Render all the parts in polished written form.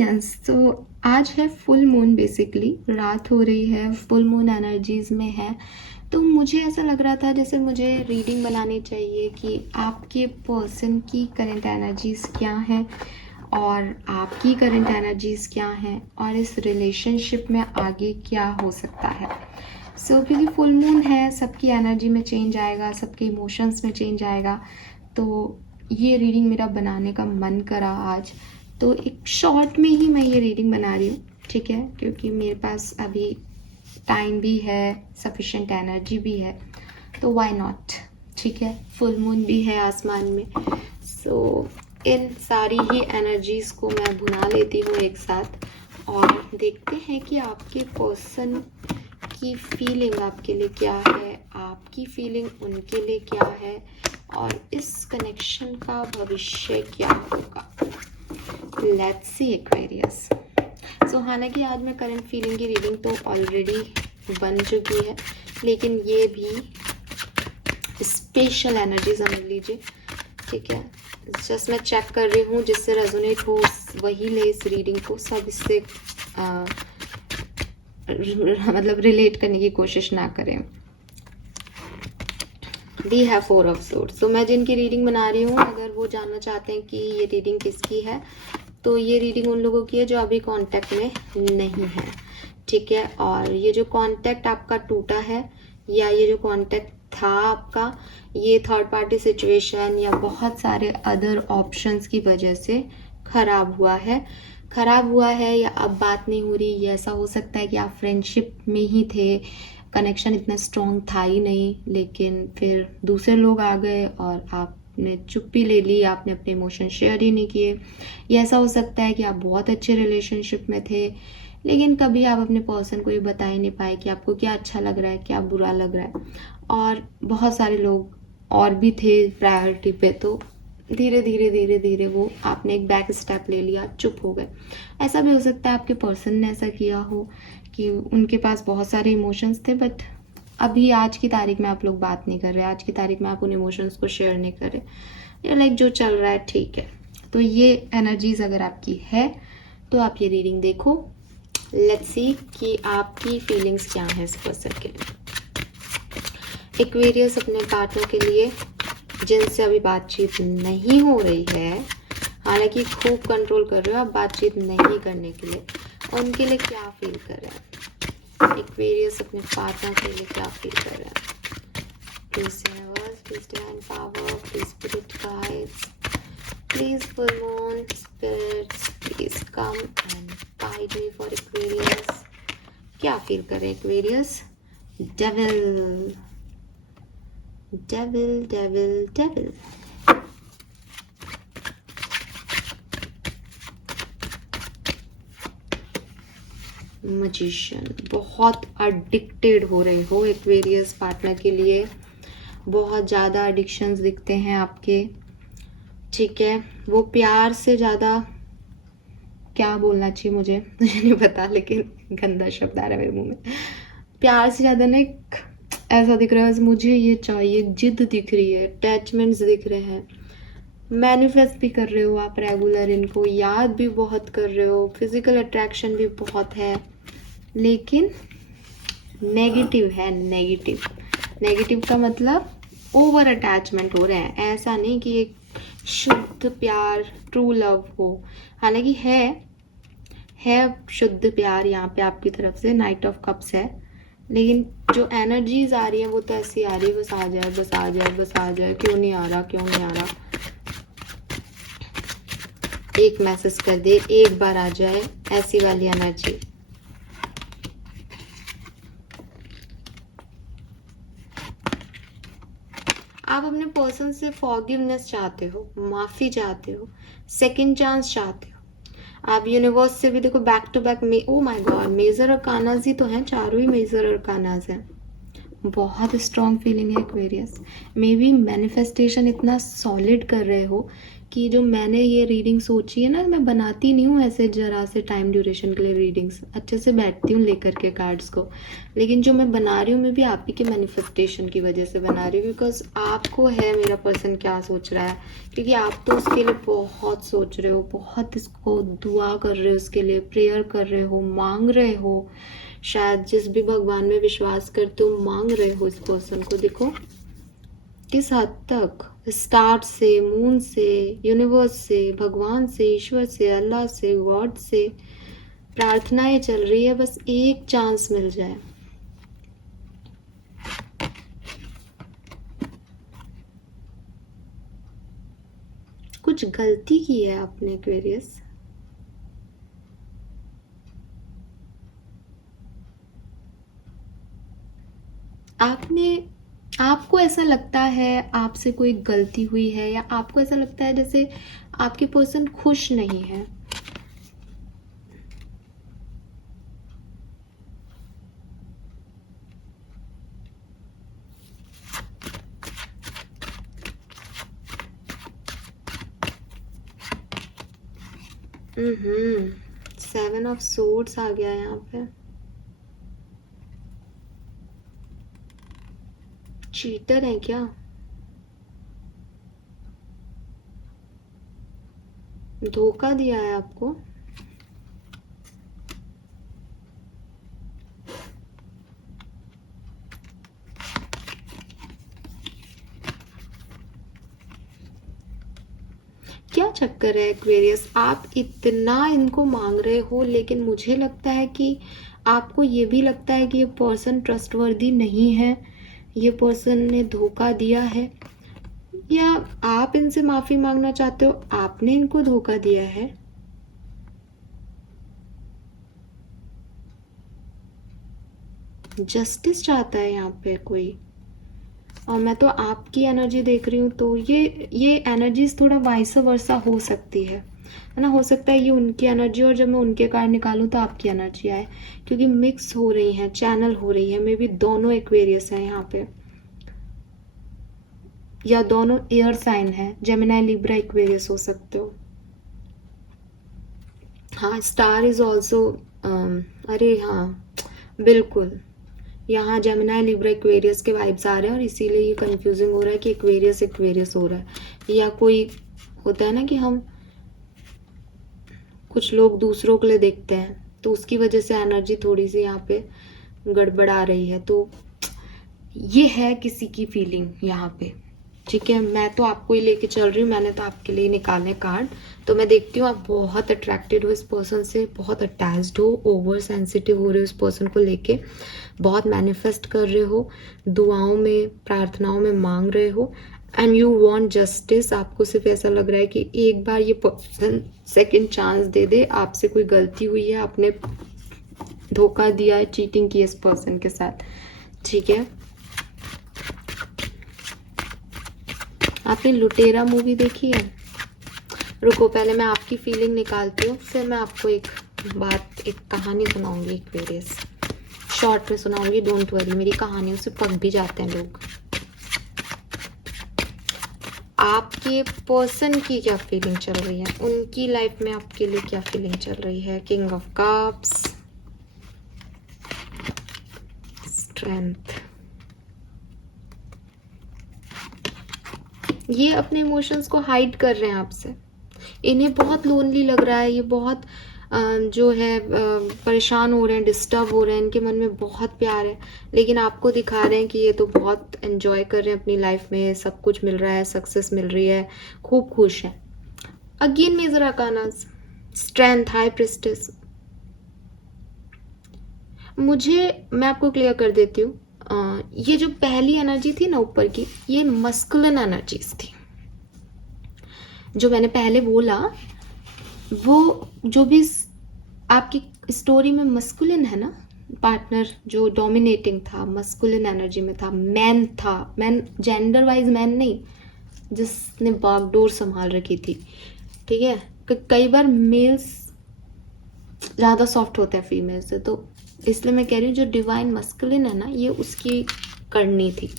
Aquarians, तो आज है फुल मून, बेसिकली रात हो रही है, फुल मून एनर्जीज में है। तो मुझे ऐसा लग रहा था जैसे मुझे रीडिंग बनानी चाहिए कि आपके पर्सन की करंट एनर्जीज क्या हैं और आपकी करंट एनर्जीज क्या हैं और इस रिलेशनशिप में आगे क्या हो सकता है। क्योंकि फुल मून है, सबकी एनर्जी में चेंज आएगा, सबके इमोशंस में चेंज आएगा। तो ये रीडिंग मेरा बनाने का मन करा आज, तो एक शॉर्ट में ही मैं ये रीडिंग बना रही हूँ, ठीक है, क्योंकि मेरे पास अभी टाइम भी है, सफिशेंट एनर्जी भी है, तो व्हाई नॉट, ठीक है। फुल मून भी है आसमान में, सो इन सारी ही एनर्जीज़ को मैं भुना लेती हूँ एक साथ और देखते हैं कि आपके पर्सन की फीलिंग आपके लिए क्या है, आपकी फीलिंग उनके लिए क्या है और इस कनेक्शन का भविष्य क्या होगा। Let's see Aquarius. सो हालांकि आज मैं करंट फीलिंग की रीडिंग तो ऑलरेडी बन चुकी है, लेकिन ये भी स्पेशल एनर्जी समझ लीजिए, ठीक है। जस्ट मैं चेक कर रही हूँ, जिससे रेजोनेट हो वही ले इस रीडिंग को, सब इससे मतलब रिलेट करने की कोशिश ना करें। We have 4 of swords. तो मैं जिनकी रीडिंग बना रही हूँ, अगर वो जानना चाहते हैं कि ये रीडिंग किसकी है, तो ये रीडिंग उन लोगों की है जो अभी कांटेक्ट में नहीं है, ठीक है। और ये जो कांटेक्ट आपका टूटा है या ये जो कांटेक्ट था आपका, ये थर्ड पार्टी सिचुएशन या बहुत सारे अदर ऑप्शंस की वजह से खराब हुआ है या अब बात नहीं हो रही। ये ऐसा हो सकता है कि आप फ्रेंडशिप में ही थे, कनेक्शन इतना स्ट्रॉन्ग था ही नहीं, लेकिन फिर दूसरे लोग आ गए और आपने चुप्पी ले ली, आपने अपने इमोशन शेयर ही नहीं किए। या ऐसा हो सकता है कि आप बहुत अच्छे रिलेशनशिप में थे, लेकिन कभी आप अपने पर्सन को ये बता ही नहीं पाए कि आपको क्या अच्छा लग रहा है, क्या बुरा लग रहा है। और बहुत सारे लोग और भी थे प्रायोरिटी पे, तो धीरे धीरे वो आपने एक बैक स्टेप ले लिया, चुप हो गए। ऐसा भी हो सकता है आपके पर्सन ने ऐसा किया हो कि उनके पास बहुत सारे इमोशंस थे, बट अभी आज की तारीख में आप लोग बात नहीं कर रहे, आज की तारीख में आप उन इमोशंस को शेयर नहीं कर रहे, या लाइक जो चल रहा है ठीक है। तो ये एनर्जीज अगर आपकी है तो आप ये रीडिंग देखो। लेट्स सी कि आपकी फीलिंग्स क्या है इस पर्सन के लिए। एक्वेरियस अपने पार्टनर के लिए जिनसे अभी बातचीत नहीं हो रही है, हालांकि खूब कंट्रोल कर रहे हो आप बातचीत नहीं करने के लिए, उनके लिए क्या फील कर रहा है एक्वेरियस अपने पार्टनर के लिए, क्या फील कर रहा है। Please universe, please divine power, please spirit guides, please full moon spirits, please come and guide me for Aquarius. क्या फील कर रहे हैं Aquarius. Devil devil devil devil. Magician, बहुत एडिक्टेड हो रहे हो एक्वेरियस पार्टनर के लिए, बहुत ज़्यादा एडिक्शंस दिखते हैं आपके, ठीक है। वो प्यार से ज़्यादा, क्या बोलना चाहिए मुझे नहीं पता, लेकिन गंदा शब्द आ रहा है मेरे मुंह में। प्यार से ज़्यादा ना एक ऐसा दिख रहा है मुझे ये चाहिए, जिद दिख रही है, अटैचमेंट्स दिख रहे हैं, मैनिफेस्ट भी कर रहे हो आप रेगुलर, इनको याद भी बहुत कर रहे हो, फिजिकल अट्रैक्शन भी बहुत है, लेकिन नेगेटिव है। नेगेटिव का मतलब ओवर अटैचमेंट हो रहे हैं, ऐसा नहीं कि एक शुद्ध प्यार ट्रू लव हो। हालांकि है शुद्ध प्यार यहाँ पे आपकी तरफ से, नाइट ऑफ कप्स है, लेकिन जो एनर्जीज आ रही है वो तो ऐसी आ रही है, बस आ जाए बस आ जाए बस आ जाए, क्यों नहीं आ रहा, एक मैसेज कर दे, एक बार आ जाए, ऐसी वाली एनर्जी। आप अपने पर्सन से फॉरगिवनेस चाहते हो, माफी चाहते हो, सेकंड चांस चाहते हो। आप यूनिवर्स से भी देखो बैक टू बैक में, ओ माय गॉड, मेजर अरकानाज ही तो हैं, चारों ही मेजर अरकानाज हैं। बहुत स्ट्रॉन्ग फीलिंग है एक्वेरियस। मे बी मैनिफेस्टेशन इतना सॉलिड कर रहे हो आपकी जो मैंने ये रीडिंग सोची है ना, मैं बनाती नहीं हूँ ऐसे ज़रा से टाइम ड्यूरेशन के लिए रीडिंग्स, अच्छे से बैठती हूँ लेकर के कार्ड्स को, लेकिन जो मैं बना रही हूँ मैं भी आप ही के मैनिफेस्टेशन की वजह से बना रही हूँ, बिकॉज आपको है मेरा पर्सन क्या सोच रहा है, क्योंकि आप तो उसके लिए बहुत सोच रहे हो, बहुत इसको दुआ कर रहे हो, उसके लिए प्रेयर कर रहे हो, मांग रहे हो, शायद जिस भी भगवान में विश्वास करते हो मांग रहे हो इस पर्सन को। देखो किस हद तक, स्टार से, मून से, यूनिवर्स से, भगवान से, ईश्वर से, अल्लाह से, गॉड से प्रार्थनाएं चल रही है, बस एक चांस मिल जाए। कुछ गलती की है आपने एक्वेरियस, आपको ऐसा लगता है आपसे कोई गलती हुई है, या आपको ऐसा लगता है जैसे आपके पर्सन खुश नहीं है। सेवन ऑफ सोर्ड्स आ गया यहाँ पे। चीटर है क्या? धोखा दिया है आपको? क्या चक्कर है एक्वेरियस, आप इतना इनको मांग रहे हो, लेकिन मुझे लगता है कि आपको ये भी लगता है कि ये पर्सन ट्रस्टवर्दी नहीं है, ये पर्सन ने धोखा दिया है, या आप इनसे माफी मांगना चाहते हो, आपने इनको धोखा दिया है। जस्टिस चाहता है यहाँ पे कोई, और मैं तो आपकी एनर्जी देख रही हूँ, तो ये एनर्जीज थोड़ा वाइस वर्सा हो सकती है ना, हो सकता है ये उनकी एनर्जी और जब मैं उनके कार्ड निकालूं तो आपकी एनर्जी आए, क्योंकि मिक्स हो रही है, चैनल हो रही है, मे बी दोनों एक्वेरियस हैं यहाँ पे, या दोनों एयर साइन है, जेमिनी लिब्रा एक्वेरियस हो सकते हो। हाँ, स्टार इज ऑल्सो, अरे हाँ बिल्कुल, यहाँ जेमिनी लिब्रा एक्वेरियस के वाइब्स आ रहे हैं, और इसीलिए ये कंफ्यूजिंग हो रहा है कि एक्वेरियस एक्वेरियस हो रहा है, या कोई होता है ना कि हम कुछ लोग दूसरों के लिए देखते हैं, तो उसकी वजह से एनर्जी थोड़ी सी यहाँ पे गड़बड़ा रही है, तो ये है किसी की फीलिंग यहाँ पे। ठीक है, मैं तो आपको ही लेके चल रही हूँ, मैंने तो आपके लिए निकाले कार्ड, तो मैं देखती हूँ आप बहुत अट्रैक्टेड हो इस पर्सन से, बहुत अटैच्ड हो, ओवर सेंसिटिव हो रहे हो इस पर्सन को लेके, बहुत मैनिफेस्ट कर रहे हो, दुआओं में, प्रार्थनाओं में मांग रहे हो, एंड यू वांट जस्टिस। आपको सिर्फ ऐसा लग रहा है कि एक बार ये पर्सन सेकंड चांस दे दे, आपसे कोई गलती हुई है, आपने धोखा दिया है, चीटिंग की इस पर्सन के साथ। ठीक है, आपने लुटेरा मूवी देखी है? रुको पहले मैं आपकी फीलिंग निकालती हूँ, फिर मैं आपको एक कहानी सुनाऊंगी एक्वेरियस, शॉर्ट में सुनाऊंगी, डोंट वरी, मेरी कहानियों से पक भी जाते हैं लोग। आपके पर्सन की क्या फीलिंग चल रही है, उनकी लाइफ में आपके लिए क्या फीलिंग चल रही है? किंग ऑफ कप्स, स्ट्रेंथ, ये अपने इमोशंस को हाइड कर रहे हैं आपसे, इन्हें बहुत लोनली लग रहा है, ये बहुत जो है परेशान हो रहे हैं, डिस्टर्ब हो रहे हैं, इनके मन में बहुत प्यार है, लेकिन आपको दिखा रहे हैं कि ये तो बहुत एंजॉय कर रहे हैं अपनी लाइफ में, सब कुछ मिल रहा है, सक्सेस मिल रही है, खूब खुश है। Again major arcanas, strength, high priestess. मैं आपको क्लियर कर देती हूँ, ये जो पहली एनर्जी थी ना ऊपर की, ये मस्कुलिन एनर्जीज थी, जो मैंने पहले बोला, वो जो भी आपकी स्टोरी में मस्कुलिन है ना, पार्टनर जो डोमिनेटिंग था, मस्कुलिन एनर्जी में था, मैन था, मैन जेंडर वाइज मैन नहीं, जिसने बागडोर संभाल रखी थी। ठीक है, कई बार मेल्स ज़्यादा सॉफ्ट होता है फीमेल से, तो इसलिए मैं कह रही हूँ जो डिवाइन मस्कुलिन है ना, ये उसकी करनी थी,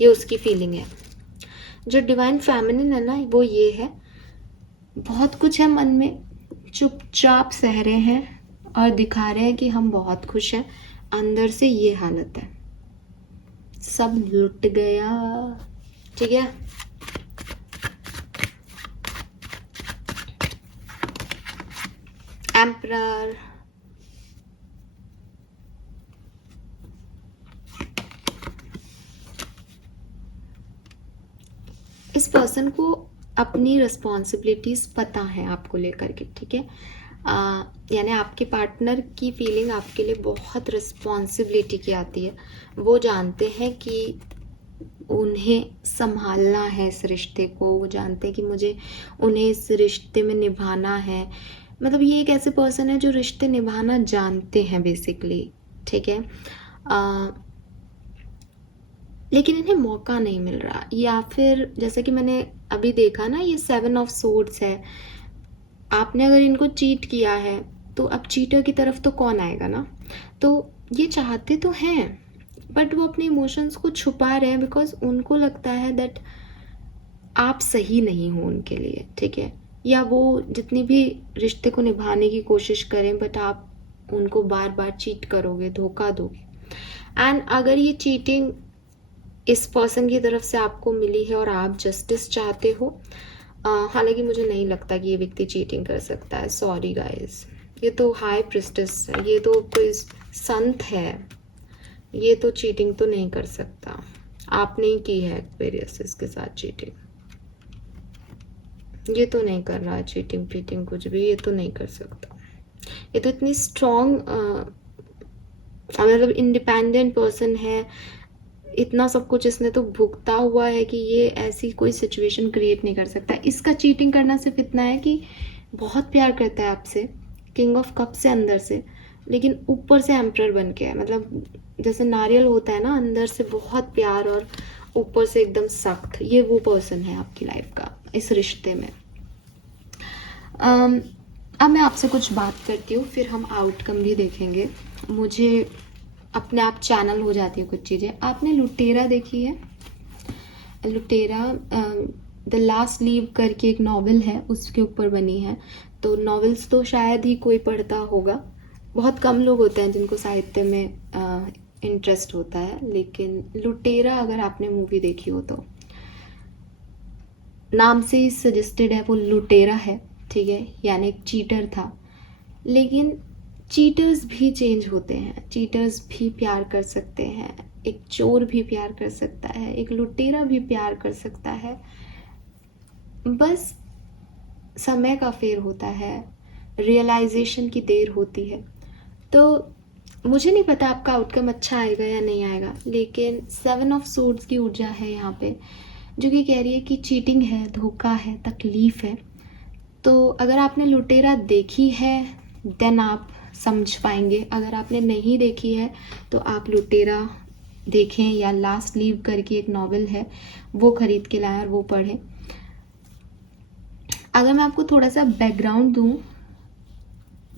ये उसकी फीलिंग है। जो डिवाइन फेमिनिन है ना, वो ये है बहुत कुछ है मन में, चुपचाप सह रहे हैं और दिखा रहे हैं कि हम बहुत खुश हैं, अंदर से ये हालत है, सब लुट गया। ठीक है, एम्परर, इस पर्सन को अपनी रिस्पॉन्सिबिलिटीज पता है आपको लेकर के। ठीक है, यानी आपके पार्टनर की फीलिंग आपके लिए बहुत रिस्पॉन्सिबिलिटी की आती है। वो जानते हैं कि उन्हें संभालना है इस रिश्ते को, वो जानते हैं कि मुझे उन्हें इस रिश्ते में निभाना है। मतलब ये एक ऐसे पर्सन है जो रिश्ते निभाना जानते हैं बेसिकली। ठीक है, लेकिन इन्हें मौका नहीं मिल रहा, या फिर जैसे कि मैंने अभी देखा ना, ये 7 ऑफ सोर्ड्स है। आपने अगर इनको चीट किया है तो अब चीटर की तरफ तो कौन आएगा ना। तो ये चाहते तो हैं बट वो अपने इमोशंस को छुपा रहे हैं, बिकॉज उनको लगता है दैट आप सही नहीं हो उनके लिए। ठीक है, या वो जितनी भी रिश्ते को निभाने की कोशिश करें बट आप उनको बार बार चीट करोगे, धोखा दोगे। एंड अगर ये चीटिंग इस पर्सन की तरफ से आपको मिली है और आप जस्टिस चाहते हो, हालांकि मुझे नहीं लगता कि ये व्यक्ति चीटिंग कर सकता है। सॉरी गाइस, ये तो हाई प्रिस्टेस है, ये तो कोई संत है, ये तो चीटिंग तो नहीं कर सकता। आपने ही की है एक्वेरियस इसके साथ चीटिंग, ये तो नहीं कर रहा है चीटिंग पीटिंग कुछ भी, ये तो नहीं कर सकता। ये तो इतनी स्ट्रॉन्ग मतलब इंडिपेंडेंट पर्सन है, इतना सब कुछ इसने तो भुगता हुआ है कि ये ऐसी कोई सिचुएशन क्रिएट नहीं कर सकता। इसका चीटिंग करना सिर्फ इतना है कि बहुत प्यार करता है आपसे, किंग ऑफ कप से अंदर से, लेकिन ऊपर से एम्परर बन के है। मतलब जैसे नारियल होता है ना, अंदर से बहुत प्यार और ऊपर से एकदम सख्त, ये वो पर्सन है आपकी लाइफ का इस रिश्ते में। अब मैं आपसे कुछ बात करती हूँ, फिर हम आउटकम भी देखेंगे। मुझे अपने आप चैनल हो जाती है कुछ चीज़ें। आपने लुटेरा देखी है? लुटेरा द लास्ट लीव करके एक नॉवल है, उसके ऊपर बनी है। तो नॉवेल्स तो शायद ही कोई पढ़ता होगा, बहुत कम लोग होते हैं जिनको साहित्य में इंटरेस्ट होता है। लेकिन लुटेरा अगर आपने मूवी देखी हो तो नाम से ही सजेस्टेड है वो लुटेरा है। ठीक है, यानी एक चीटर था, लेकिन चीटर्स भी चेंज होते हैं, चीटर्स भी प्यार कर सकते हैं, एक चोर भी प्यार कर सकता है, एक लुटेरा भी प्यार कर सकता है। बस समय का फेर होता है, रियलाइजेशन की देर होती है। तो मुझे नहीं पता आपका आउटकम अच्छा आएगा या नहीं आएगा, लेकिन 7 ऑफ सोर्ड्स की ऊर्जा है यहाँ पे, जो कि कह रही है कि चीटिंग है, धोखा है, तकलीफ है। तो अगर आपने लुटेरा देखी है देन आप समझ पाएंगे, अगर आपने नहीं देखी है तो आप लुटेरा देखें, या लास्ट लीव करके एक नॉवेल है वो खरीद के लाएं और वो पढ़ें। अगर मैं आपको थोड़ा सा बैकग्राउंड दूं,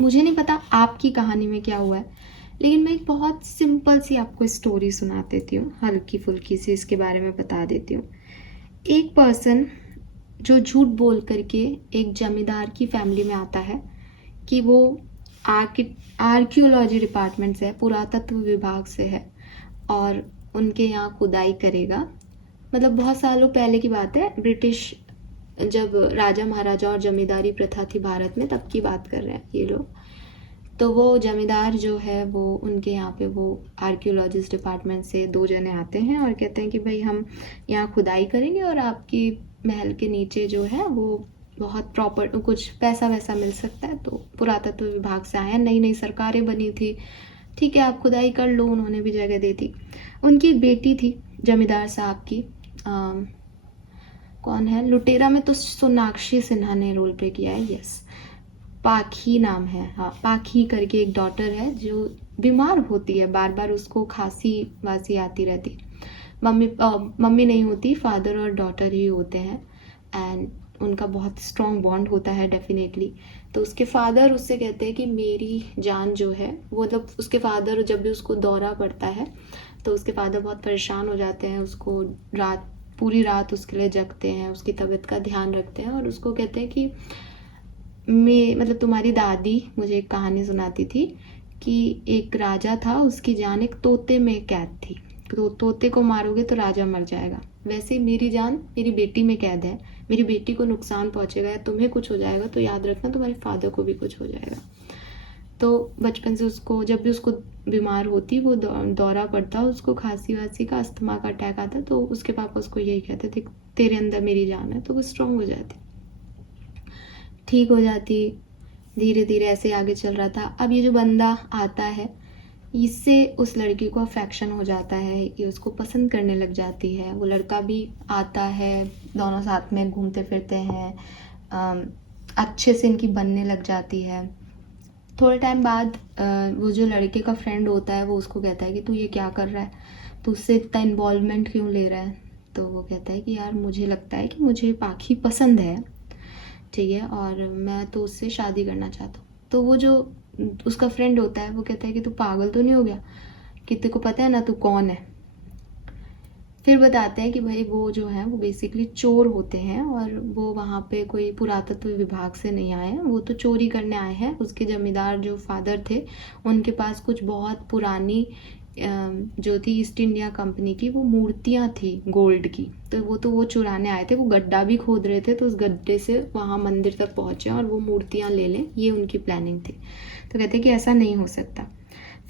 मुझे नहीं पता आपकी कहानी में क्या हुआ है, लेकिन मैं एक बहुत सिंपल सी आपको स्टोरी सुना देती हूँ, हल्की फुल्की सी इसके बारे में बता देती हूँ। एक पर्सन जो झूठ बोल करके एक जमींदार की फैमिली में आता है कि वो आर्कियोलॉजी डिपार्टमेंट से है, पुरातत्व विभाग से है, और उनके यहाँ खुदाई करेगा। मतलब बहुत सालों पहले की बात है, ब्रिटिश जब राजा महाराजा और जमींदारी प्रथा थी भारत में, तब की बात कर रहे हैं ये लोग। तो वो जमींदार जो है वो उनके यहाँ पे वो आर्कियोलॉजिस्ट डिपार्टमेंट से 2 जने आते हैं और कहते हैं कि भाई हम यहाँ खुदाई करेंगे और आपकी महल के नीचे जो है वो बहुत प्रॉपर कुछ पैसा वैसा मिल सकता है। तो पुरातत्व विभाग से आए हैं, नई नई सरकारें बनी थी, ठीक है आप खुदाई कर लो, उन्होंने भी जगह दी थी। उनकी एक बेटी थी जमींदार साहब की, कौन है, लुटेरा में तो सोनाक्षी सिन्हा ने रोल प्ले किया है, यस, पाखी नाम है, हाँ, पाखी करके एक डॉटर है जो बीमार होती है, बार बार उसको खांसी वासी आती रहती। मम्मी नहीं होती, फादर और डॉटर ही होते हैं, एंड उनका बहुत स्ट्रॉन्ग बॉन्ड होता है डेफिनेटली। तो उसके फादर उससे कहते हैं कि मेरी जान जो है वो, मतलब उसके फादर जब भी उसको दौरा पड़ता है तो उसके फादर बहुत परेशान हो जाते हैं, उसको रात पूरी रात उसके लिए जगते हैं, उसकी तबीयत का ध्यान रखते हैं और उसको कहते हैं कि मैं मतलब तुम्हारी दादी मुझे एक कहानी सुनाती थी कि एक राजा था, उसकी जान एक तोते में कैद थी, तो तोते को मारोगे तो राजा मर जाएगा, वैसे ही मेरी जान मेरी बेटी में कैद है, मेरी बेटी को नुकसान पहुंचेगा या तुम्हें कुछ हो जाएगा तो याद रखना तुम्हारे फादर को भी कुछ हो जाएगा। तो बचपन से उसको जब भी उसको बीमार होती, वो दौरा पड़ता, उसको खांसी वासी का अस्थमा का अटैक आता, तो उसके पापा उसको यही कहते थे तेरे अंदर मेरी जान है, तो वो स्ट्रांग हो जाती, ठीक हो जाती। धीरे धीरे ऐसे आगे चल रहा था। अब ये जो बंदा आता है, इससे उस लड़की को अफेक्शन हो जाता है, ये उसको पसंद करने लग जाती है। वो लड़का भी आता है, दोनों साथ में घूमते फिरते हैं, अच्छे से इनकी बनने लग जाती है। थोड़े टाइम बाद वो जो लड़के का फ्रेंड होता है वो उसको कहता है कि तू ये क्या कर रहा है, तू उससे इतना इन्वॉल्वमेंट क्यों ले रहा है। तो वो कहता है कि यार मुझे लगता है कि मुझे पाखी पसंद है, ठीक है, और मैं तो उससे शादी करना चाहता हूँ। तो वो जो उसका फ्रेंड होता है वो कहता है कि तू पागल तो नहीं हो गया, कि तेरे को पता है ना तू कौन है। फिर बताते हैं कि भाई वो जो है वो बेसिकली चोर होते हैं और वो वहाँ पे कोई पुरातत्व विभाग से नहीं आए हैं, वो तो चोरी करने आए हैं। उसके जमींदार जो फादर थे उनके पास कुछ बहुत पुरानी जो थी ईस्ट इंडिया कंपनी की वो मूर्तियाँ थी गोल्ड की, तो वो चुराने आए थे। वो गड्ढा भी खोद रहे थे, तो उस गड्ढे से वहाँ मंदिर तक पहुँचे और वो मूर्तियाँ ले लें, ये उनकी प्लानिंग थी। तो कहते कि ऐसा नहीं हो सकता।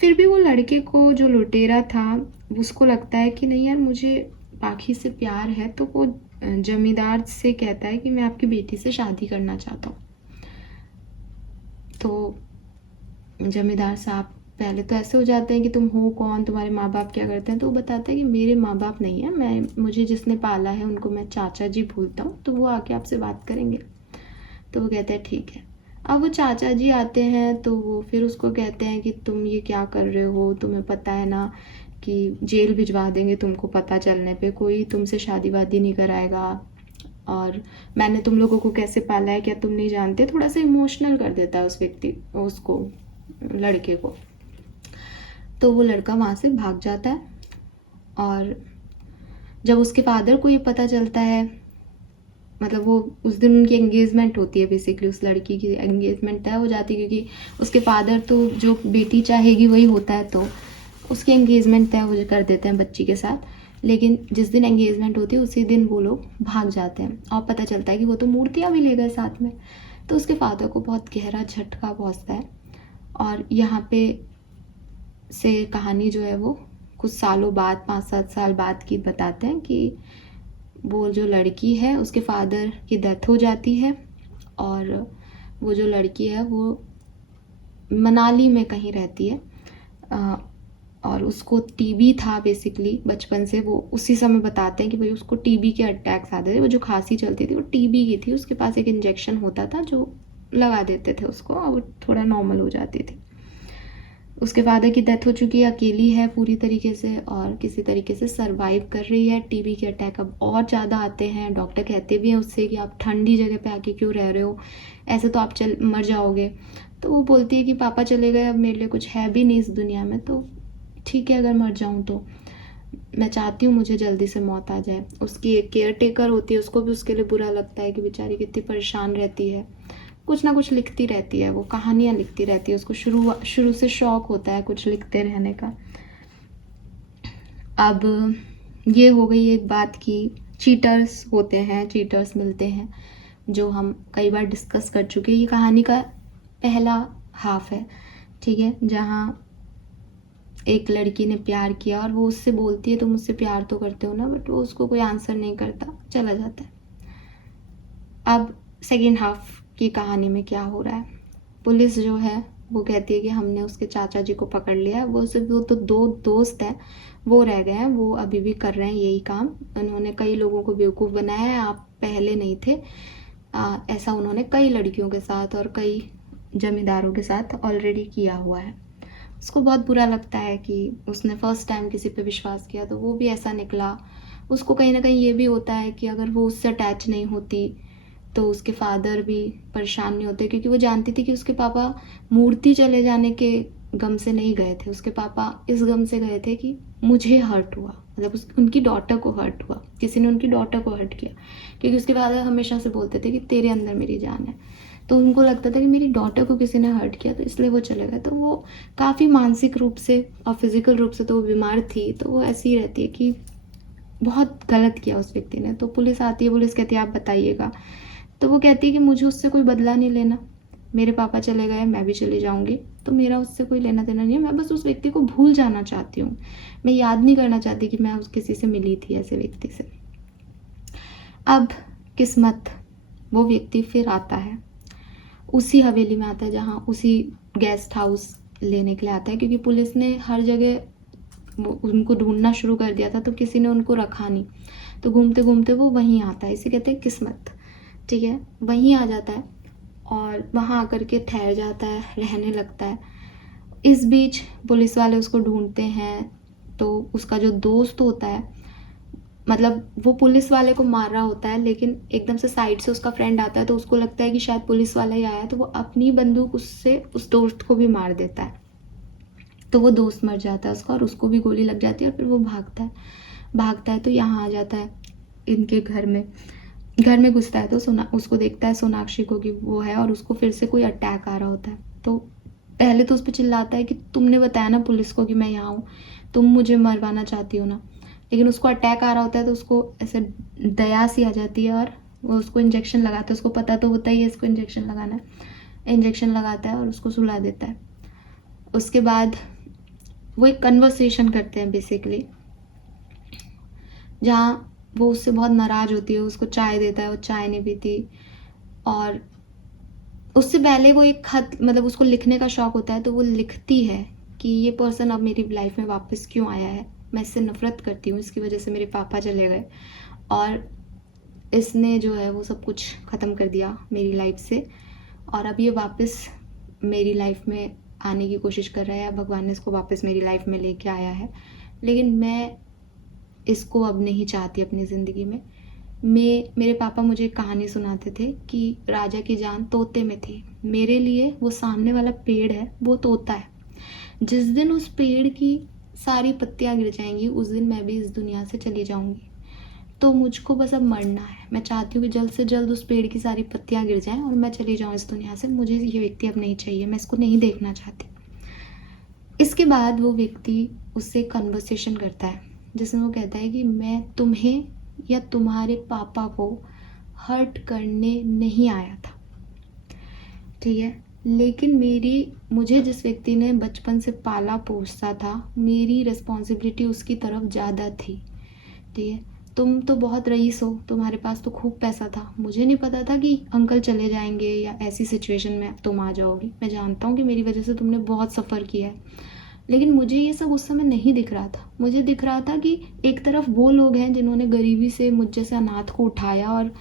फिर भी वो लड़के को जो लुटेरा था उसको लगता है कि नहीं यार मुझे पाखी से प्यार है, तो वो जमींदार से कहता है कि मैं आपकी बेटी से शादी करना चाहता हूँ। तो जमींदार साहब पहले तो ऐसे हो जाते हैं कि तुम हो कौन, तुम्हारे माँ बाप क्या करते हैं। तो वो बताता है कि मेरे माँ बाप नहीं है, मुझे जिसने पाला है उनको मैं चाचा जी बोलता हूँ, तो वो आके आपसे बात करेंगे। तो वो कहता है ठीक है। अब वो चाचा जी आते हैं तो वो फिर उसको कहते हैं कि तुम ये क्या कर रहे हो, तुम्हें पता है ना कि जेल भिजवा देंगे तुमको पता चलने पे, कोई तुमसे शादी वादी नहीं कराएगा, और मैंने तुम लोगों को कैसे पाला है क्या तुम नहीं जानते। थोड़ा सा इमोशनल कर देता है उस व्यक्ति उसको, लड़के को। तो वो लड़का वहाँ से भाग जाता है और जब उसके फादर को ये पता चलता है, मतलब वो उस दिन उनकी एंगेजमेंट होती है, बेसिकली उस लड़की की एंगेजमेंट तय हो जाती है, क्योंकि उसके फादर तो जो बेटी चाहेगी वही होता है, तो उसकी एंगेजमेंट तय हो कर देते हैं बच्ची के साथ। लेकिन जिस दिन एंगेजमेंट होती है उसी दिन वो लोग भाग जाते हैं और पता चलता है कि वो तो मूर्तियाँ भी ले गए साथ में। तो उसके फादर को बहुत गहरा झटका पहुँचता है। और यहाँ पे से कहानी जो है वो कुछ सालों बाद, 5-7 साल बाद की बताते हैं कि वो जो लड़की है उसके फादर की डेथ हो जाती है और वो जो लड़की है वो मनाली में कहीं रहती है, और उसको टीबी था बेसिकली बचपन से। वो उसी समय बताते हैं कि भाई उसको टीबी के अटैक्स आते थे, वो जो खांसी चलती थी वो टीबी की थी। उसके पास एक इंजेक्शन होता था जो लगा देते थे उसको और वो थोड़ा नॉर्मल हो जाती थी। उसके फादर की डेथ हो चुकी है, अकेली है पूरी तरीके से और किसी तरीके से सरवाइव कर रही है। टीबी के अटैक अब और ज़्यादा आते हैं, डॉक्टर कहते भी हैं उससे कि आप ठंडी जगह पे आके क्यों रह रहे हो, ऐसे तो आप मर जाओगे। तो वो बोलती है कि पापा चले गए, अब मेरे लिए कुछ है भी नहीं इस दुनिया में, तो ठीक है अगर मर जाऊँ तो मैं चाहती हूँ मुझे जल्दी से मौत आ जाए। उसकी एक केयर टेकर होती है, उसको भी उसके लिए बुरा लगता है कि बेचारी कितनी परेशान रहती है, कुछ ना कुछ लिखती रहती है, वो कहानियाँ लिखती रहती है। उसको शुरू से शौक होता है कुछ लिखते रहने का। अब ये हो गई एक बात कि चीटर्स होते हैं, चीटर्स मिलते हैं, जो हम कई बार डिस्कस कर चुके हैं। ये कहानी का पहला हाफ है, ठीक है, जहाँ एक लड़की ने प्यार किया और वो उससे बोलती है तुम मुझसे प्यार तो करते हो ना, बट वो उसको कोई आंसर नहीं करता, चला जाता है। अब सेकेंड हाफ की कहानी में क्या हो रहा है, पुलिस जो है वो कहती है कि हमने उसके चाचा जी को पकड़ लिया है। वो सिर्फ वो तो 2 दोस्त हैं वो रह गए हैं, वो अभी भी कर रहे हैं यही काम। उन्होंने कई लोगों को बेवकूफ़ बनाया है, आप पहले नहीं थे। ऐसा उन्होंने कई लड़कियों के साथ और कई जमींदारों के साथ ऑलरेडी किया हुआ है। उसको बहुत बुरा लगता है कि उसने फर्स्ट टाइम किसी पे विश्वास किया तो वो भी ऐसा निकला। उसको कहीं ना कहीं ये भी होता है कि अगर वो उससे अटैच नहीं होती तो उसके फादर भी परेशान नहीं होते, क्योंकि वो जानती थी कि उसके पापा मूर्ति चले जाने के गम से नहीं गए थे, उसके पापा इस गम से गए थे कि मुझे हर्ट हुआ, मतलब उनकी डॉटर को हर्ट हुआ, किसी ने उनकी डॉटर को हर्ट किया, क्योंकि उसके फादर हमेशा से बोलते थे कि तेरे अंदर मेरी जान है। तो उनको लगता था कि मेरी डॉटर को किसी ने हर्ट किया, तो इसलिए वो चले गए। तो वो काफ़ी मानसिक रूप से और फिज़िकल रूप से तो वो बीमार थी, तो वो ऐसी ही रहती है कि बहुत गलत किया उस व्यक्ति ने। तो पुलिस आती है, पुलिस कहती है आप बताइएगा। तो वो कहती है कि मुझे उससे कोई बदला नहीं लेना, मेरे पापा चले गए, मैं भी चली जाऊंगी, तो मेरा उससे कोई लेना देना नहीं है, मैं बस उस व्यक्ति को भूल जाना चाहती हूँ, मैं याद नहीं करना चाहती कि मैं उस किसी से मिली थी, ऐसे व्यक्ति से। अब किस्मत, वो व्यक्ति फिर आता है, उसी हवेली में आता है जहाँ उसी गेस्ट हाउस लेने के लिए आता है, क्योंकि पुलिस ने हर जगह वो उनको ढूंढना शुरू कर दिया था, तो किसी ने उनको रखा नहीं, तो घूमते घूमते वो वहीं आता है, इसे कहते हैं किस्मत। ठीक है, वहीं आ जाता है और वहाँ आकर के ठहर जाता है, रहने लगता है। इस बीच पुलिस वाले उसको ढूंढते हैं, तो उसका जो दोस्त होता है, मतलब वो पुलिस वाले को मार रहा होता है, लेकिन एकदम से साइड से उसका फ्रेंड आता है, तो उसको लगता है कि शायद पुलिस वाला ही आया है, तो वो अपनी बंदूक उससे उस दोस्त को भी मार देता है। तो वो दोस्त मर जाता है उसका, और उसको भी गोली लग जाती है, और फिर वो भागता है तो यहाँ आ जाता है इनके घर में घुसता है, तो उसको देखता है सोनाक्षी को कि वो है, और उसको फिर से कोई अटैक आ रहा होता है। तो पहले तो उस पर चिल्लाता है कि तुमने बताया ना पुलिस को कि मैं यहाँ हूँ, तुम मुझे मरवाना चाहती हो ना। लेकिन उसको अटैक आ रहा होता है, तो उसको ऐसे दया सी आ जाती है, और वो उसको इंजेक्शन लगाता है, उसको पता तो होता ही है इसको इंजेक्शन लगाना है। इंजेक्शन लगाता है और उसको सुला देता है। उसके बाद वो एक कन्वर्सेशन करते हैं बेसिकली, जहाँ वो उससे बहुत नाराज़ होती है, उसको चाय देता है, वो चाय नहीं पीती, और उससे पहले वो एक खत, मतलब उसको लिखने का शौक होता है, तो वो लिखती है कि ये पर्सन अब मेरी लाइफ में वापस क्यों आया है, मैं इससे नफ़रत करती हूँ, इसकी वजह से मेरे पापा चले गए, और इसने जो है वो सब कुछ ख़त्म कर दिया मेरी लाइफ से, और अब ये वापस मेरी लाइफ में आने की कोशिश कर रहा है, भगवान ने इसको वापस मेरी लाइफ में लेके आया है, लेकिन मैं इसको अब नहीं चाहती अपनी ज़िंदगी में। मेरे पापा मुझे एक कहानी सुनाते थे कि राजा की जान तोते में थी, मेरे लिए वो सामने वाला पेड़ है वो तोता है, जिस दिन उस पेड़ की सारी पत्तियां गिर जाएंगी उस दिन मैं भी इस दुनिया से चली जाऊंगी, तो मुझको बस अब मरना है, मैं चाहती हूँ कि जल्द से जल्द उस पेड़ की सारी पत्तियां गिर जाएं और मैं चली जाऊँ इस दुनिया से, मुझे ये व्यक्ति अब नहीं चाहिए, मैं इसको नहीं देखना चाहती। इसके बाद वो व्यक्ति उससे कन्वर्सेशन करता है, जिसमें वो कहता है कि मैं तुम्हें या तुम्हारे पापा को हर्ट करने नहीं आया था, ठीक है, लेकिन मुझे जिस व्यक्ति ने बचपन से पाला पोसा था, मेरी रिस्पॉन्सिबिलिटी उसकी तरफ ज़्यादा थी, ठीक है। तुम तो बहुत रईस हो, तुम्हारे पास तो खूब पैसा था, मुझे नहीं पता था कि अंकल चले जाएंगे या ऐसी सिचुएशन में तुम आ जाओगी, मैं जानता हूँ कि मेरी वजह से तुमने बहुत सफ़र किया है, लेकिन मुझे ये सब उस समय नहीं दिख रहा था। मुझे दिख रहा था कि एक तरफ वो लोग हैं जिन्होंने गरीबी से मुझ जैसे अनाथ को उठाया और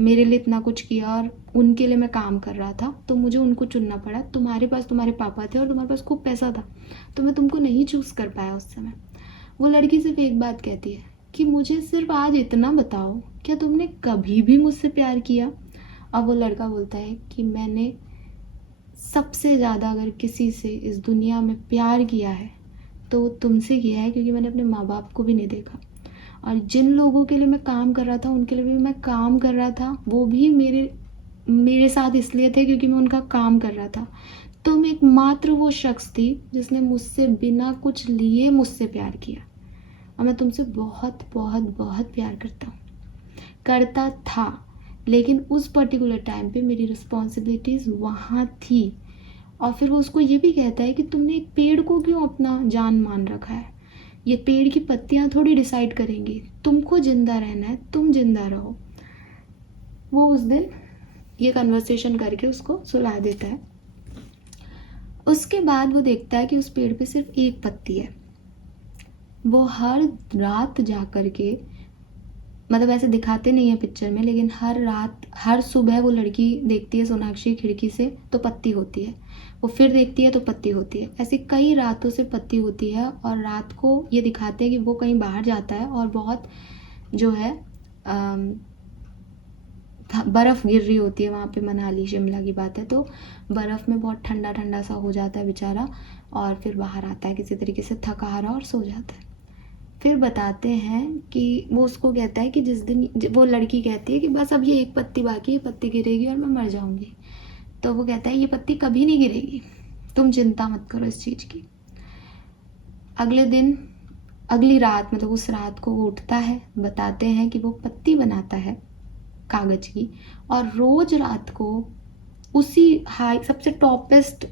मेरे लिए इतना कुछ किया, और उनके लिए मैं काम कर रहा था, तो मुझे उनको चुनना पड़ा। तुम्हारे पास तुम्हारे पापा थे और तुम्हारे पास खूब पैसा था, तो मैं तुमको नहीं चूज़ कर पाया उस समय। वो लड़की सिर्फ एक बात कहती है कि मुझे सिर्फ आज इतना बताओ, क्या तुमने कभी भी मुझसे प्यार किया? अब वो लड़का बोलता है कि मैंने सबसे ज़्यादा अगर किसी से इस दुनिया में प्यार किया है तो वो तुमसे किया है, क्योंकि मैंने अपने माँ बाप को भी नहीं देखा, और जिन लोगों के लिए मैं काम कर रहा था उनके लिए भी मैं काम कर रहा था, वो भी मेरे साथ इसलिए थे क्योंकि मैं उनका काम कर रहा था। तुम एकमात्र वो शख्स थी जिसने मुझसे बिना कुछ लिए मुझसे प्यार किया, और मैं तुमसे बहुत बहुत बहुत प्यार करता था, लेकिन उस पर्टिकुलर टाइम पे मेरी रिस्पॉन्सिबिलिटीज़ वहाँ थी। और फिर वो उसको ये भी कहता है कि तुमने एक पेड़ को क्यों अपना जान मान रखा है, ये पेड़ की पत्तियाँ थोड़ी डिसाइड करेंगी, तुमको ज़िंदा रहना है, तुम ज़िंदा रहो। वो उस दिन ये कन्वर्सेशन करके उसको सुला देता है। उसके बाद वो देखता है कि उस पेड़ पे सिर्फ एक पत्ती है। वो हर रात जा कर के, मतलब ऐसे दिखाते नहीं है पिक्चर में, लेकिन हर सुबह वो लड़की देखती है सोनाक्षी खिड़की से तो पत्ती होती है, वो फिर देखती है तो पत्ती होती है, ऐसे कई रातों से पत्ती होती है। और रात को ये दिखाते हैं कि वो कहीं बाहर जाता है और बहुत जो है बर्फ़ गिर रही होती है वहाँ पे, मनाली शिमला की बात है, तो बर्फ़ में बहुत ठंडा ठंडा सा हो जाता है बेचारा, और फिर बाहर आता है किसी तरीके से थका हारा और सो जाता है। फिर बताते हैं कि वो उसको कहता है कि जिस दिन, वो लड़की कहती है कि बस अब ये एक पत्ती बाकी है, पत्ती गिरेगी और मैं मर जाऊंगी। तो वो कहता है ये पत्ती कभी नहीं गिरेगी, तुम चिंता मत करो इस चीज़ की। अगले दिन, अगली रात, मतलब उस रात को वो उठता है, बताते हैं कि वो पत्ती बनाता है कागज़ की, और रोज़ रात को उसी हाई सबसे टॉपेस्ट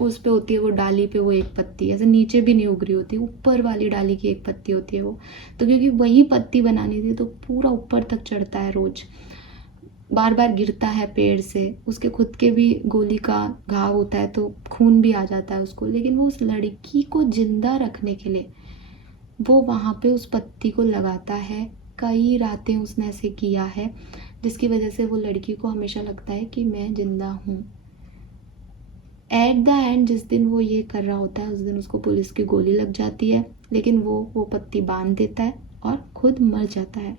उस पे होती है वो डाली पे वो एक पत्ती, ऐसे नीचे भी नहीं उग रही होती, ऊपर वाली डाली की एक पत्ती होती है वो। तो क्योंकि वही पत्ती बनानी थी तो पूरा ऊपर तक चढ़ता है रोज, बार बार गिरता है पेड़ से, उसके खुद के भी गोली का घाव होता है तो खून भी आ जाता है उसको, लेकिन वो उस लड़की को जिंदा रखने के लिए वो वहाँ पे उस पत्ती को लगाता है। कई रातें उसने ऐसे किया है, जिसकी वजह से वो लड़की को हमेशा लगता है कि मैं जिंदा हूँ। एट द एंड जिस दिन वो ये कर रहा होता है उस दिन उसको पुलिस की गोली लग जाती है, लेकिन वो पत्ती बांध देता है और खुद मर जाता है।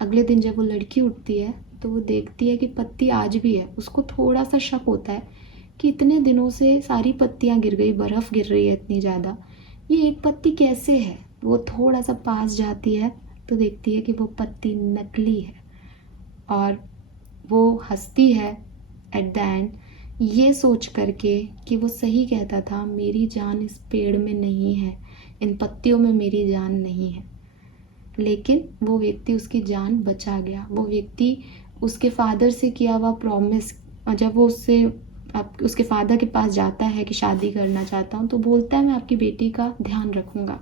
अगले दिन जब वो लड़की उठती है तो वो देखती है कि पत्ती आज भी है। उसको थोड़ा सा शक होता है कि इतने दिनों से सारी पत्तियां गिर गई, बर्फ़ गिर रही है इतनी ज़्यादा, ये एक पत्ती कैसे है। वो थोड़ा सा पास जाती है तो देखती है कि वो पत्ती नकली है, और वो हंसती है एट द एंड, ये सोच करके कि वो सही कहता था, मेरी जान इस पेड़ में नहीं है, इन पत्तियों में मेरी जान नहीं है। लेकिन वो व्यक्ति उसकी जान बचा गया। वो व्यक्ति उसके फादर से किया हुआ प्रॉमिस, जब वो उसके फादर के पास जाता है कि शादी करना चाहता हूँ, तो बोलता है मैं आपकी बेटी का ध्यान रखूँगा,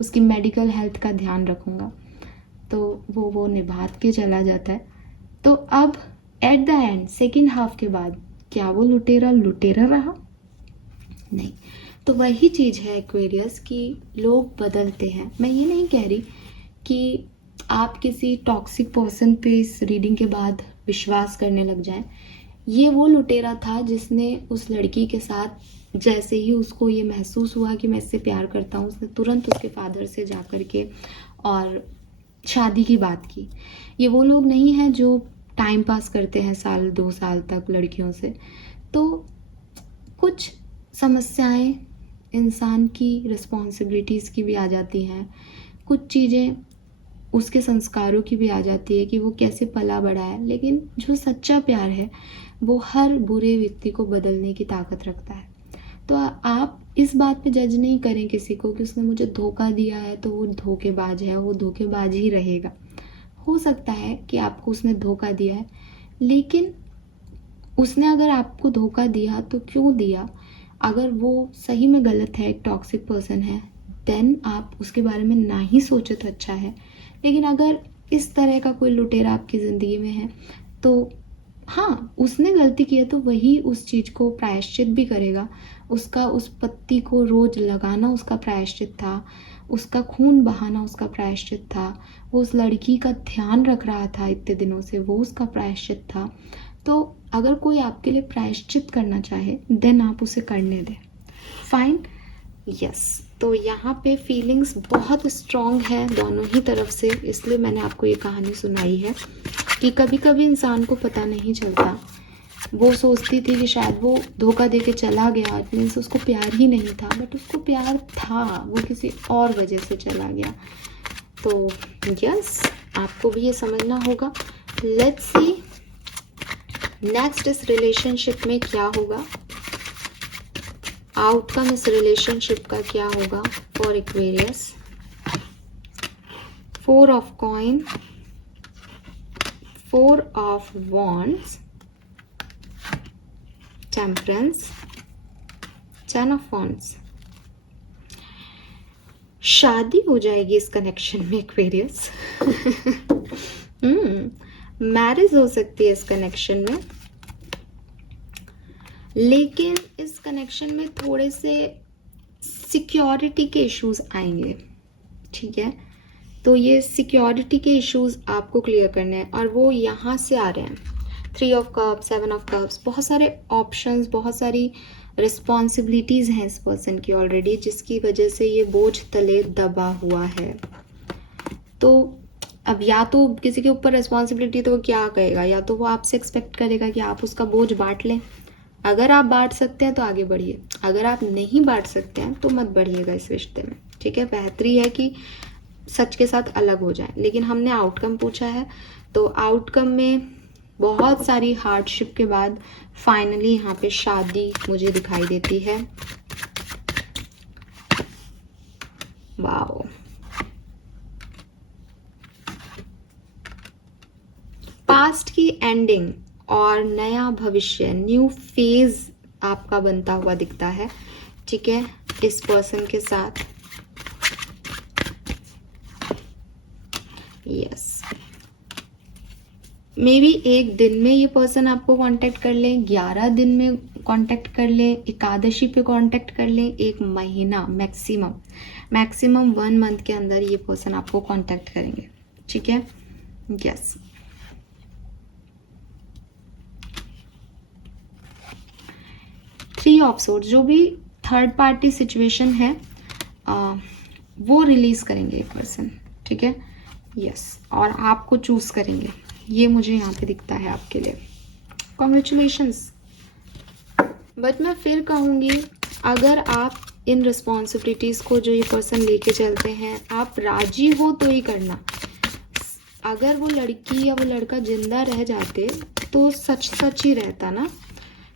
उसकी मेडिकल हेल्थ का ध्यान रखूँगा। तो वो निभा के चला जाता है। तो अब at the end second half के बाद क्या वो लुटेरा रहा? नहीं। तो वही चीज़ है एक्वेरियस कि लोग बदलते हैं। मैं ये नहीं कह रही कि आप किसी टॉक्सिक पर्सन पे इस रीडिंग के बाद विश्वास करने लग जाएं। ये वो लुटेरा था जिसने उस लड़की के साथ, जैसे ही उसको ये महसूस हुआ कि मैं इससे प्यार करता हूँ, उसने तुरंत उसके फादर से जा कर के और शादी की बात की। ये वो लोग नहीं हैं जो टाइम पास करते हैं साल 2 साल तक लड़कियों से। तो कुछ समस्याएं इंसान की रिस्पॉन्सिबिलिटीज़ की भी आ जाती हैं, कुछ चीज़ें उसके संस्कारों की भी आ जाती है कि वो कैसे पला बड़ा है। लेकिन जो सच्चा प्यार है वो हर बुरे व्यक्ति को बदलने की ताकत रखता है। तो आप इस बात पे जज नहीं करें किसी को कि उसने मुझे धोखा दिया है तो वो धोखेबाज है, वो धोखेबाज ही रहेगा। हो सकता है कि आपको उसने धोखा दिया है, लेकिन उसने अगर आपको धोखा दिया तो क्यों दिया? अगर वो सही में गलत है, एक टॉक्सिक पर्सन है, देन आप उसके बारे में ना ही सोचो तो अच्छा है। लेकिन अगर इस तरह का कोई लुटेरा आपकी ज़िंदगी में है तो हाँ, उसने गलती की है तो वही उस चीज़ को प्रायश्चित भी करेगा। उसका उस पत्ती को रोज़ लगाना उसका प्रायश्चित था, उसका खून बहाना उसका प्रायश्चित था, वो उस लड़की का ध्यान रख रहा था इतने दिनों से, वो उसका प्रायश्चित था। तो अगर कोई आपके लिए प्रायश्चित करना चाहे देन आप उसे करने दें। Fine, yes. तो यहाँ पे फीलिंग्स बहुत स्ट्रॉन्ग है दोनों ही तरफ से, इसलिए मैंने आपको ये कहानी सुनाई है कि कभी कभी इंसान को पता नहीं चलता। वो सोचती थी कि शायद वो धोखा दे के चला गया, इट मीन्स उसको प्यार ही नहीं था, बट उसको प्यार था, वो किसी और वजह से चला गया। तो यस, आपको भी ये समझना होगा। लेट्स सी नेक्स्ट इस रिलेशनशिप में क्या होगा, आउटकम इस रिलेशनशिप का क्या होगा for Aquarius. 4 of coin, 4 of wands, temperance, 10 of wands. शादी हो जाएगी इस कनेक्शन में एक्वेरियस। मैरिज हो सकती है इस कनेक्शन में, लेकिन इस कनेक्शन में थोड़े से सिक्योरिटी के इश्यूज आएंगे, ठीक है। तो ये सिक्योरिटी के इश्यूज आपको क्लियर करने हैं और वो यहाँ से आ रहे हैं। 3 ऑफ कप्स, 7 ऑफ कप्स, बहुत सारे ऑप्शंस, बहुत सारी रिस्पॉन्सिबिलिटीज़ हैं इस पर्सन की ऑलरेडी, जिसकी वजह से ये बोझ तले दबा हुआ है। तो अब या तो किसी के ऊपर रिस्पॉन्सिबिलिटी, तो वो क्या कहेगा, या तो वो आपसे एक्सपेक्ट करेगा कि आप उसका बोझ बांट लें। अगर आप बांट सकते हैं तो आगे बढ़िए, अगर आप नहीं बांट सकते हैं तो मत बढ़िएगा इस रिश्ते में, ठीक है। बेहतरी है कि सच के साथ अलग हो जाए। लेकिन हमने आउटकम पूछा है, तो आउटकम में बहुत सारी हार्डशिप के बाद फाइनली यहाँ पे शादी मुझे दिखाई देती है। वाओ, पास्ट की एंडिंग और नया भविष्य, न्यू फेज आपका बनता हुआ दिखता है, ठीक है, इस पर्सन के साथ। यस, मे बी एक दिन में ये पर्सन आपको कांटेक्ट कर ले, 11 दिन में कांटेक्ट कर ले, एकादशी पे कांटेक्ट कर ले, एक महीना मैक्सिमम 1 मंथ के अंदर ये पर्सन आपको कांटेक्ट करेंगे, ठीक है। यस, थ्री ऑफ सोर्ड्स, जो भी थर्ड पार्टी सिचुएशन है वो रिलीज करेंगे ये पर्सन, ठीक है। यस, और आपको चूज करेंगे, ये मुझे यहाँ पे दिखता है आपके लिए। कॉन्ग्रेचुलेशंस। बट मैं फिर कहूँगी, अगर आप इन रिस्पॉन्सिबिलिटीज़ को जो ये पर्सन लेके चलते हैं, आप राजी हो तो ही करना। अगर वो लड़की या वो लड़का जिंदा रह जाते तो सच ही रहता ना।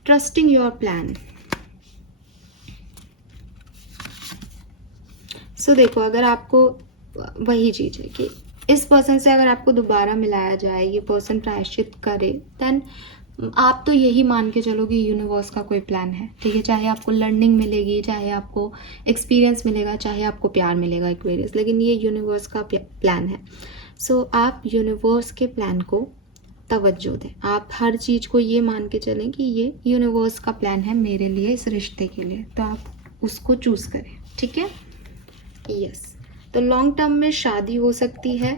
Trusting your plan. सो देखो, अगर आपको वही चीज़ है कि इस पर्सन से अगर आपको दोबारा मिलाया जाए, ये पर्सन प्रायश्चित करे, देन आप तो यही मान के चलो कि यूनिवर्स का कोई प्लान है, ठीक है। चाहे आपको लर्निंग मिलेगी, चाहे आपको एक्सपीरियंस मिलेगा, चाहे आपको प्यार मिलेगा, एक्वेरियस, लेकिन ये यूनिवर्स का प्लान है। सो आप यूनिवर्स के प्लान को तवज्जो दें। आप हर चीज़ को ये मान के चलें कि ये यूनिवर्स का प्लान है मेरे लिए, इस रिश्ते के लिए, तो आप उसको चूज़ करें, ठीक है। यस, तो लॉन्ग टर्म में शादी हो सकती है।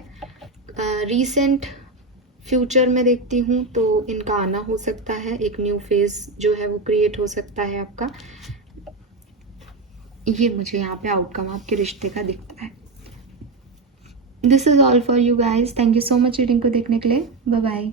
रीसेंट फ्यूचर में देखती हूँ तो इनका आना हो सकता है, एक न्यू फेज जो है वो क्रिएट हो सकता है आपका। ये मुझे यहाँ पे आउटकम आपके रिश्ते का दिखता है। This is all for you guys. Thank you so much reading को देखने के लिए। Bye bye.